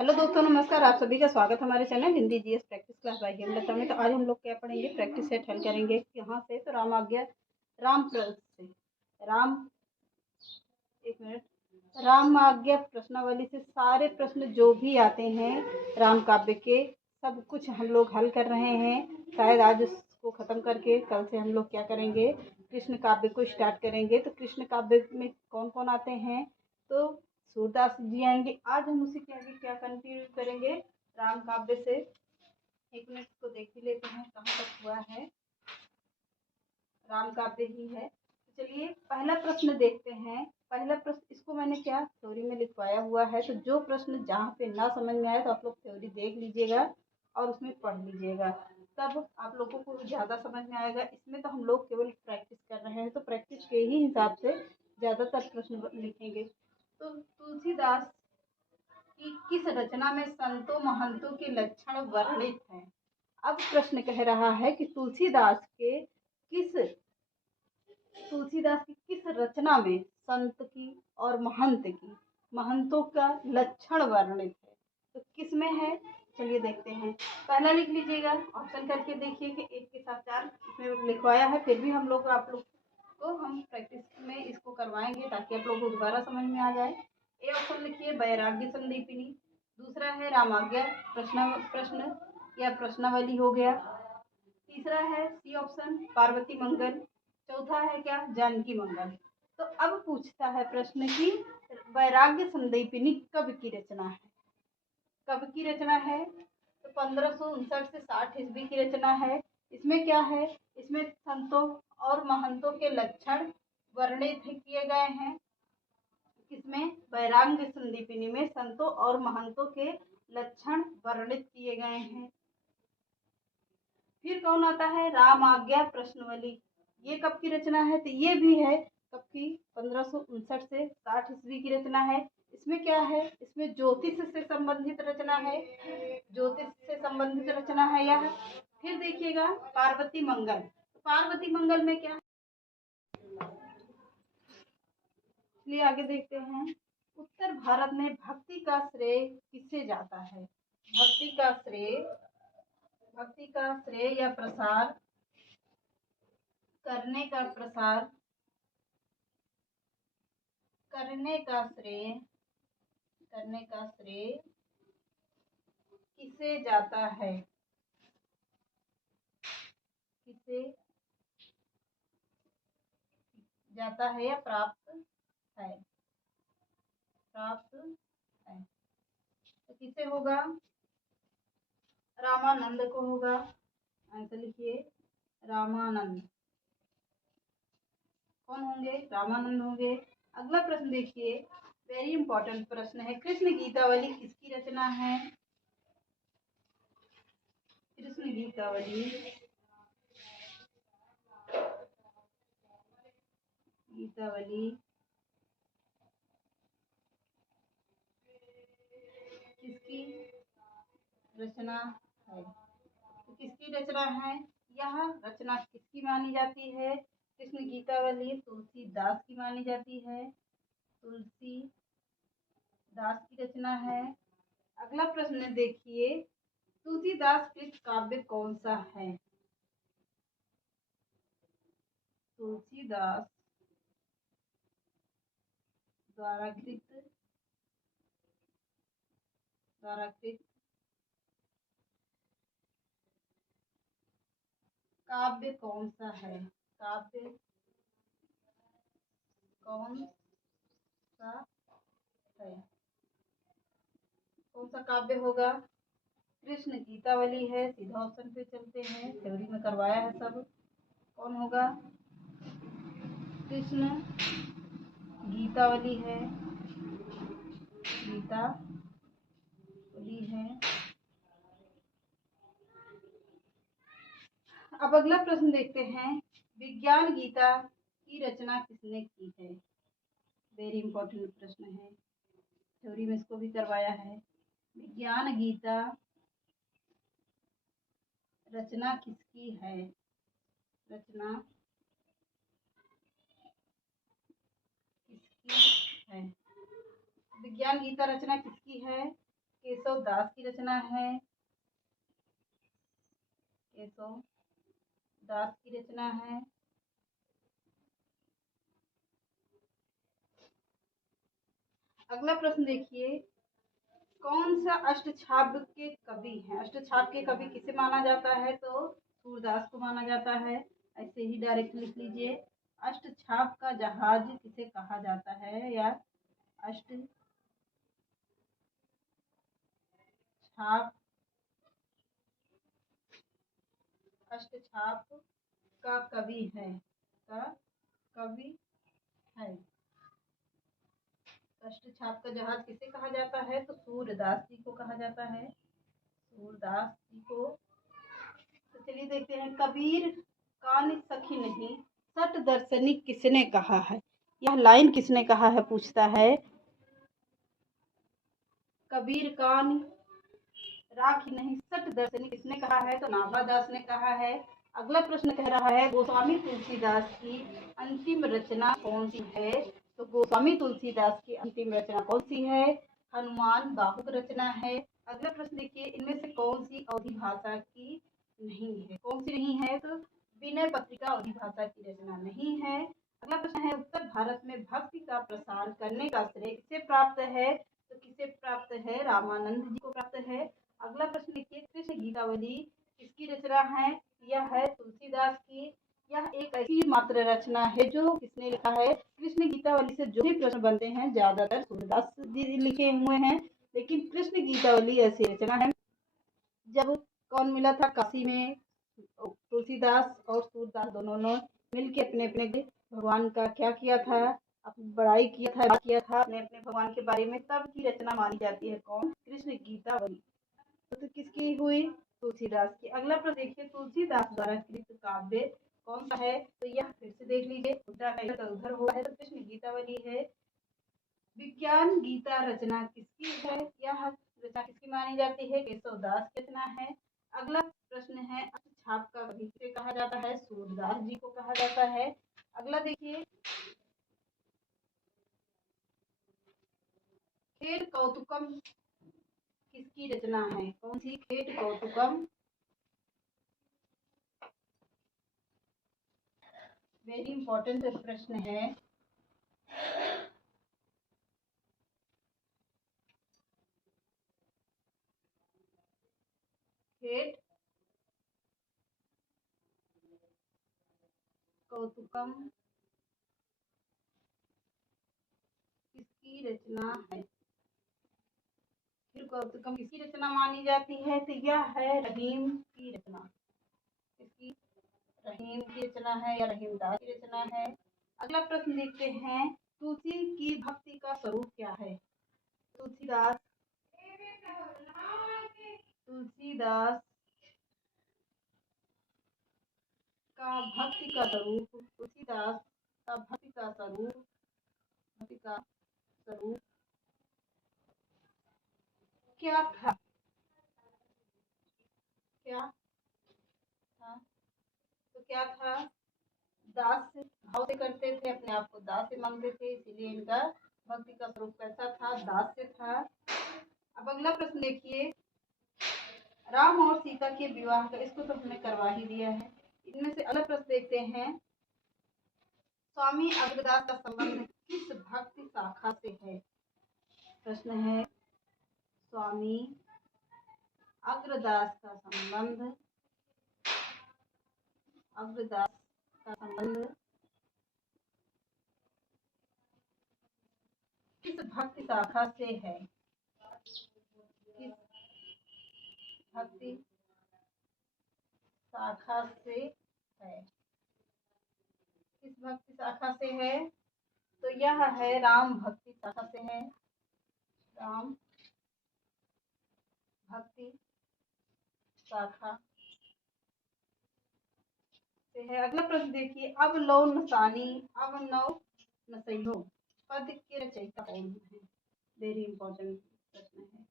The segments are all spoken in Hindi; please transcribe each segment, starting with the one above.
हेलो दोस्तों, नमस्कार। आप सभी का स्वागत है हमारे channel Hindi GS practice class by Hemlata में। तो आज हम लोग क्या पढ़ेंगे, प्रैक्टिस सेट हल करेंगे। यहाँ से तो राम आज्ञा राम प्रश्न से राम एक मिनट राम आज्ञा प्रश्नावली से सारे प्रश्न जो भी आते हैं राम काव्य के, सब कुछ हम लोग हल कर रहे हैं। शायद आज इसको ख़त्म करके कल से हम लोग क्या करेंगे, कृष्ण काव्य को स्टार्ट करेंगे। तो कृष्ण काव्य में कौन कौन आते हैं, तो सूरदास जी आएंगे। आज हम उसी के आगे क्या कंटिन्यू करेंगे, राम काव्य से। एक मिनट को देख ही लेते हैं कहाँ तक हुआ है। राम काव्य ही है। तो चलिए पहला प्रश्न देखते हैं। पहला प्रश्न, इसको मैंने क्या थ्योरी में लिखवाया हुआ है। तो जो प्रश्न जहाँ पे ना समझ में आए तो आप लोग थ्योरी देख लीजिएगा और उसमें पढ़ लीजिएगा, तब आप लोगों को ज़्यादा समझ में आएगा। इसमें तो हम लोग केवल प्रैक्टिस कर रहे हैं, तो प्रैक्टिस के ही हिसाब से ज़्यादातर प्रश्न लिखेंगे। तो तुलसीदास की किस रचना में संतों महंतों के लक्षण वर्णित हैं। अब प्रश्न कह रहा है कि तुलसीदास की किस रचना में संत की और महंतों का लक्षण वर्णित है। तो किस में है, चलिए देखते हैं। पहला लिख लीजिएगा, ऑप्शन करके देखिए कि एक के साथ चार इसमें लिखवाया है। फिर भी हम लोग आप लोग को हम प्रैक्टिस में इसको करवाएंगे ताकि आप लोगों को दोबारा समझ में आ जाए। ए ऑप्शन लिखिए वैराग्य संदीपिनी। दूसरा है रामाज्ञा प्रश्न या प्रश्नावली हो गया। तीसरा है सी ऑप्शन पार्वती मंगल। चौथा है क्या, जानकी मंगल। तो अब पूछता है प्रश्न की वैराग्य संदीपिनी कब की रचना है। कब की रचना है, तो 1559 से 60 ईस्वी की रचना है। इसमें क्या है, इसमें संतों और महंतों के लक्षण वर्णित किए गए हैं। किसमें, वैराग्य संदीपिनी में संतों और महंतों के लक्षण वर्णित किए गए हैं। फिर कौन आता है, राम आज्ञा प्रश्नवली। ये कब की रचना है, तो ये भी है कब की, 1559 से 60 ईस्वी की रचना है। इसमें क्या है, इसमें ज्योतिष से संबंधित रचना है। ज्योतिष से संबंधित रचना है यह। फिर देखिएगा पार्वती मंगल। तो पार्वती मंगल में क्या है, इसलिए आगे देखते हैं। उत्तर भारत में भक्ति का श्रेय किसे जाता है। भक्ति का श्रेय या प्रसार करने का श्रेय किसे जाता है, किसे जाता है या प्राप्त है, तो किसे होगा, रामानंद को होगा। आंसर लिखिए रामानंद। कौन होंगे, रामानंद होंगे। अगला प्रश्न देखिए, वेरी इंपॉर्टेंट प्रश्न है। कृष्ण गीतावली किसकी रचना है। कृष्ण गीतावली किसकी रचना है, तो किसकी रचना है, यह रचना किसकी मानी जाती है। कृष्ण गीतावली तुलसीदास की मानी जाती है, तुलसीदास की रचना है। अगला प्रश्न देखिए, तुलसीदास कृत काव्य कौन सा है। तुलसीदास द्वारा कृत काव्य कौन सा है, काव्य कौन सा है, कौन सा काव्य होगा। कृष्ण गीतावली है, सीधा ऑप्शन पे चलते हैं, थ्योरी में करवाया है सब। कौन होगा, कृष्ण गीतावली है, अब अगला प्रश्न देखते हैं, विज्ञान गीता की रचना किसने की है। वेरी इंपॉर्टेंट प्रश्न है, थ्योरी में इसको भी करवाया है। विज्ञान गीता रचना किसकी है, विज्ञान गीता रचना किसकी है। केशव दास की रचना है। केशव दास की रचना है। अगला प्रश्न देखिए, कौन सा अष्टछाप के कवि हैं? अष्टछाप के कवि किसे माना जाता है? तो सूरदास को माना जाता है। ऐसे ही डायरेक्ट लिख लीजिए, अष्टछाप का जहाज किसे कहा जाता है? या अष्टछाप अष्टछाप का कवि है, का कवि है। अष्टछाप का जहाज किसे कहा जाता है? तो सूरदास जी को कहा जाता है, सूरदास जी को। तो चलिए देखते हैं, कबीर कान सखी नहीं सट दर्शनी किसने कहा है? यह लाइन किसने कहा है पूछता है। कबीर कान राखी नहीं सट दर्शनी किसने कहा है? तो नाभादास ने कहा है। अगला प्रश्न कह रहा है, गोस्वामी तुलसीदास की अंतिम रचना कौन सी है? तो गोस्वामी तुलसीदास की अंतिम रचना कौन सी है? हनुमान बाहुक रचना है। अगला प्रश्न देखिए, इनमें से कौन सी अवधी भाषा की नहीं है? कौन सी नहीं है? तो विनय पत्रिका अवधी भाषा की रचना नहीं है। अगला प्रश्न है, उत्तर भारत में भक्ति का प्रसार करने का श्रेय किसे प्राप्त है? तो किसे प्राप्त है? रामानंद जी को प्राप्त है। अगला प्रश्न देखिए, कृष्ण गीतावली किसकी रचना है? यह है तुलसीदास की। यह एक ऐसी मात्र रचना है जो किसने लिखा है? कृष्ण गीतावली से जो भी प्रश्न बनते हैं ज्यादातर सूरदास जी लिखे हुए हैं, लेकिन कृष्ण गीतावली ऐसी रचना है। जब कौन मिला था काशी में? तुलसीदास और सूरदास दोनों ने मिलकर अपने अपने भगवान का क्या किया था? बड़ाई किया था अपने अपने भगवान के बारे में, तब की रचना मानी जाती है कौन? कृष्ण गीतावली। तो किसकी हुई? तुलसीदास की। अगला प्रश्न देखिए, तुलसीदास द्वारा कृत काव्य कौन सा है? तो यह फिर से देख लीजिए, उधर हुआ है तो कृष्ण गीतावली है। विज्ञान गीता रचना किसकी है? यह रचना किसकी मानी जाती है? केशव दास की रचना है। अगला प्रश्न है, अष्टछाप का कवि किसे कहा जाता है? सूरदास जी को कहा जाता है। अगला देखिए, खेर कौतुकम किसकी रचना है? कौन सी? खेर कौतुकम। वेरी इंपॉर्टेंट प्रश्न है। खेर कौतुकम किसकी रचना है? खेर कौतुकम किसकी रचना मानी जाती है? तो यह है रहीम की रचना। किसकी? रहीम की रचना है या रहीमदास की रचना है। अगला प्रश्न देखते हैं, तुलसी की भक्ति का स्वरूप क्या है? तुलसीदास तुलसीदास का भक्ति का स्वरूप, तुलसीदास का भक्ति का स्वरूप क्या था? क्या था? तो क्या था? दास भाव से करते थे, अपने आप को दास से मानते थे, इसीलिए इनका भक्ति का स्वरूप कैसा था? दास से था। अब अगला प्रश्न देखिए, राम और सीता के विवाह का, इसको तो हमने करवा ही दिया है। इनमें से अगला प्रश्न देखते हैं, स्वामी अग्रदास का संबंध किस भक्ति शाखा से है? प्रश्न है, स्वामी अग्रदास का संबंध किस भक्ति शाखा से है? किस भक्ति शाखा से है? किस भक्ति शाखा से है? तो यह है राम भक्ति शाखा से है। राम भक्ति शाखा से है। अगला प्रश्न देखिए, अब लो नसानी अब नौ नसैयो पद के रचयिता कौन है? वेरी इंपॉर्टेंट प्रश्न है।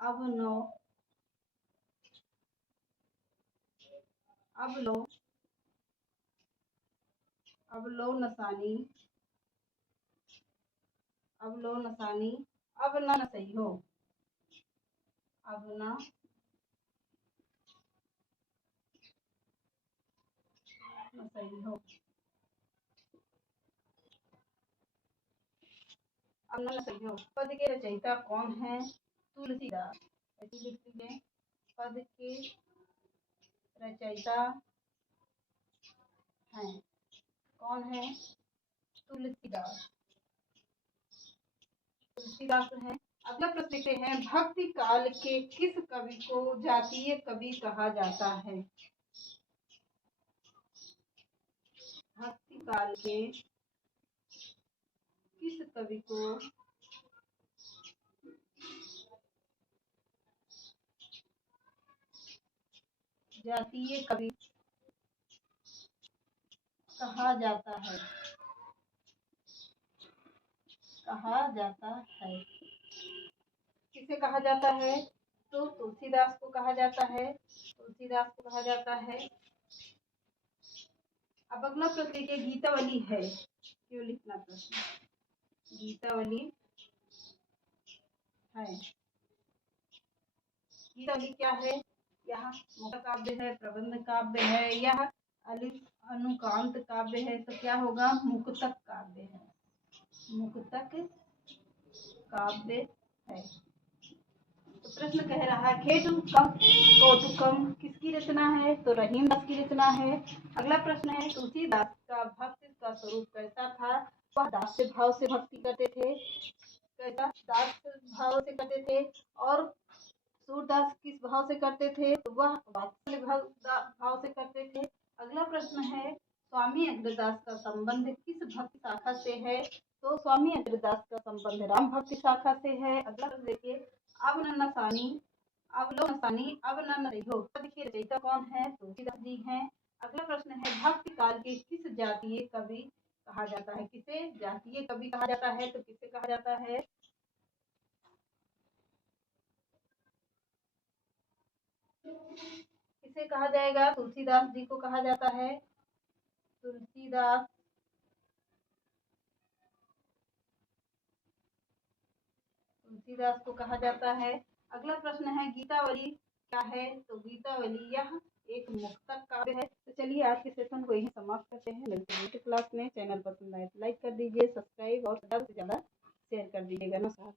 अब लो अब लो अब लो नसानी अब लो नसानी अब न नसैयो अब ना सही हो, अब ना सही हो। पद के रचयिता कौन है? तुलसीदास। ऐसे लिख लीजिए, पद के रचयिता हैं, कौन है? तुलसीदास, तुलसीदास है। अगला प्रश्न लिखते हैं, भक्ति काल के किस कवि को जातीय कवि कहा जाता है? भक्ति काल के किस कवि को जातीय कवि कहा जाता है? कहा जाता है, किसे कहा जाता है? तो तुलसीदास को कहा जाता है, तुलसीदास को कहा जाता है। अब अगला प्रश्न लिखिए, गीतावली है, क्यों लिखना प्रश्न? गीतावली है, गीतावली क्या है? यह मुक्त काव्य है, प्रबंध काव्य है, यह अनुकांत काव्य है, तो क्या होगा? मुक्तक काव्य है, मुक्तक काव्य है। तो प्रश्न कह रहा है, खेटुकम कौतुकम किसकी रचना है? तो रहीम दास की रचना है। अगला प्रश्न है, तुलसीदास का भक्ति का स्वरूप कैसा था? वह दास्य भाव से भक्ति करते थे, कैसा? दास्य भाव से करते थे। और सूरदास किस भाव से करते थे? तो वह वात्सल्य भाव से करते थे। अगला प्रश्न है, स्वामी अग्रदास का संबंध किस भक्ति शाखा से है? तो स्वामी अग्रदास का संबंध राम भक्ति शाखा से है। अगला प्रश्न देखिए, अब नसानी अवलोकसानी अब न रहो, पद के रचयिता कौन है? तुलसीदास जी हैं। अगला प्रश्न है, भक्ति काल के किस जातीय कवि कहा जाता है? किसे जातीय कवि कहा जाता है? तो किसे कहा जाता है? किसे कहा जाएगा? तुलसीदास जी को कहा जाता है, तुलसीदास तुलसीदास को कहा जाता है। अगला प्रश्न है, गीतावली क्या है? तो गीतावली यह एक मुक्तक काव्य है। तो चलिए आज के सेशन को यही समाप्त करते हैं, मिलते हैं क्लास में। चैनल पसंद आए तो लाइक कर दीजिए, सब्सक्राइब और ज़्यादा से ज़्यादा शेयर कर दीजिएगा। नमस्कार।